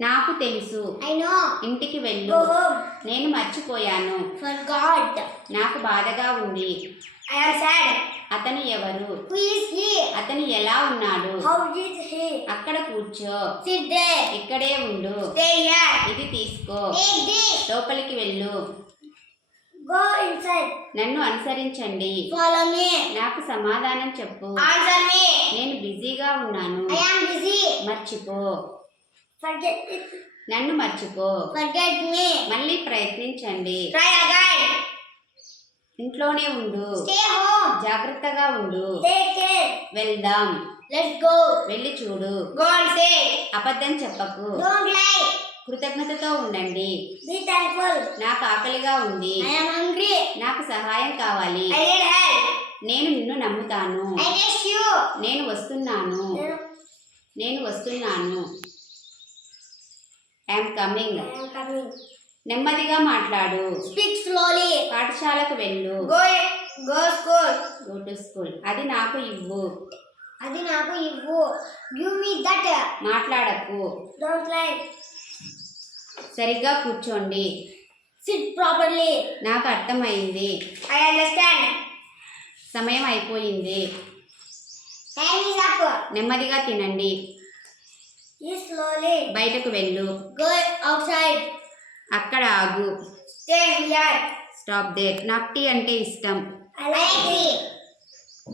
నాకు తెలుసు. I know. ఇంటికి వెళ్ళు. Go home. నేను మర్చిపోయాను. Forgot. నాకు బాధగా ఉంది. I am sad. అతను ఎవరు? Who is he? అతను ఎలా ఉన్నాడు? How is he? అక్కడ కూర్చో. Sit there. ఇక్కడే ఉండు. Stay here. ఇది తీసుకో. Take this. లోపలికి వెళ్ళు. Go inside. నన్ను అనుసరించండి. Follow me. నాకు సమాధానం చెప్పు. Answer me. నేను బిజీగా ఉన్నాను. I am busy. మర్చిపో. Forget it. నన్ను మర్చిపో. Forget me. మళ్ళీ ప్రయత్నించండి. Try again. ఇంట్లోనే ఉండు. Stay home. జాగ్రత్తగా ఉండు. Take care. వెళ్దాం. Let's go. వెళ్ళి చూడు. Go and say. అబద్ధం చెప్పకు. Don't lie. కృతజ్ఞతతో ఉండండి. Be thankful. నాకు ఆకలిగా ఉంది. I am hungry. నాకు సహాయం కావాలి. I need help. నేను నిన్ను నమ్ముతాను. I trust you. నేను వస్తున్నాను. నేను వస్తున్నాను. I'm coming. I am coming. నెమ్మదిగా మాట్లాడు. Speak slowly. పాఠశాలకు వెళ్ళు. Go school. Go to school. అది నాకు ఇవ్వు. అది నాకు ఇవ్వు. Give me that. మాట్లాడకు. Don't lie. సరిగ్గా కూర్చోండి. Sit properly. నాకు అర్థమైంది. I understand. సమయం అయిపోయింది. Time is up. నెమ్మదిగా తినండి. Eat slowly. బయటకు వెళ్ళు. Go outside. అక్కడ ఆగు. Stay here. Stop there. నాకు టీ అంటే ఇష్టం. I like tea.